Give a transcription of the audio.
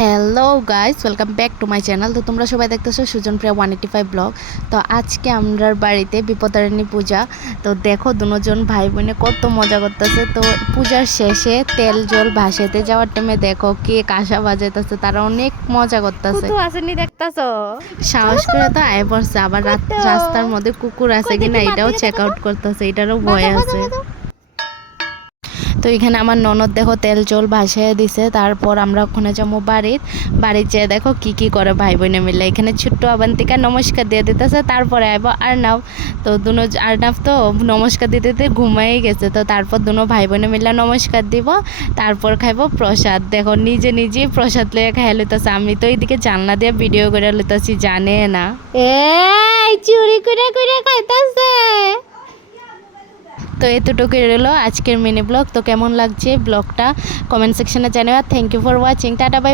Hello guys, welcome back to my channel. তো তোমরা সবাই দেখতেছো সুজন প্রিয়া 185 ব্লগ। তো আজকে আমরার বাড়িতে বিপদারিণী পূজা। তো দেখো দুজন ভাই বোনে কত মজা করতেছে। তো পূজার শেষে তেল জল ভাসাইতে যাওয়ার টাইমে দেখো কে কাঁসা বাজাইতেছে, তারা অনেক মজা করতেছে। কুতু আসেনি দেখতাছো? সাহস করে তো আয় পড়ছে, আবার রাস্তার মধ্যে কুকুর আছে কিনা এটাও চেক আউট করতেছে, এটারও ভয় আছে। তো এখানে আমার ননদ দেখো তেল জল ভাসাইয়া দিছে। তারপর আমরা ওখানে যাবো বাড়ির যেয়ে দেখো কি করে ভাই বোনে মিলে এখানে ছোট্ট আবান্তিকা নমস্কার দিয়ে দিতেছে। তারপরে আইব আরনাব। তো আরনাব তো নমস্কার দিতে দিতে ঘুমাই গেছে। তো তারপর দুনো ভাই বোনে মিলে নমস্কার দিব, তারপর খাইব প্রসাদ। দেখো নিজে প্রসাদ লইয়া খাইয়া লইতেছে। আমি তো এইদিকে জানলা দিয়ে ভিডিও করে লইতেছি, জানে না এই চুরি করে করে খাইতাছে। তো এতটুকুই রইলো আজকের মিনি ব্লগ। তো কেমন লাগছে ব্লগটা কমেন্ট সেকশনে জানিও। Thank you for watching. Tata by.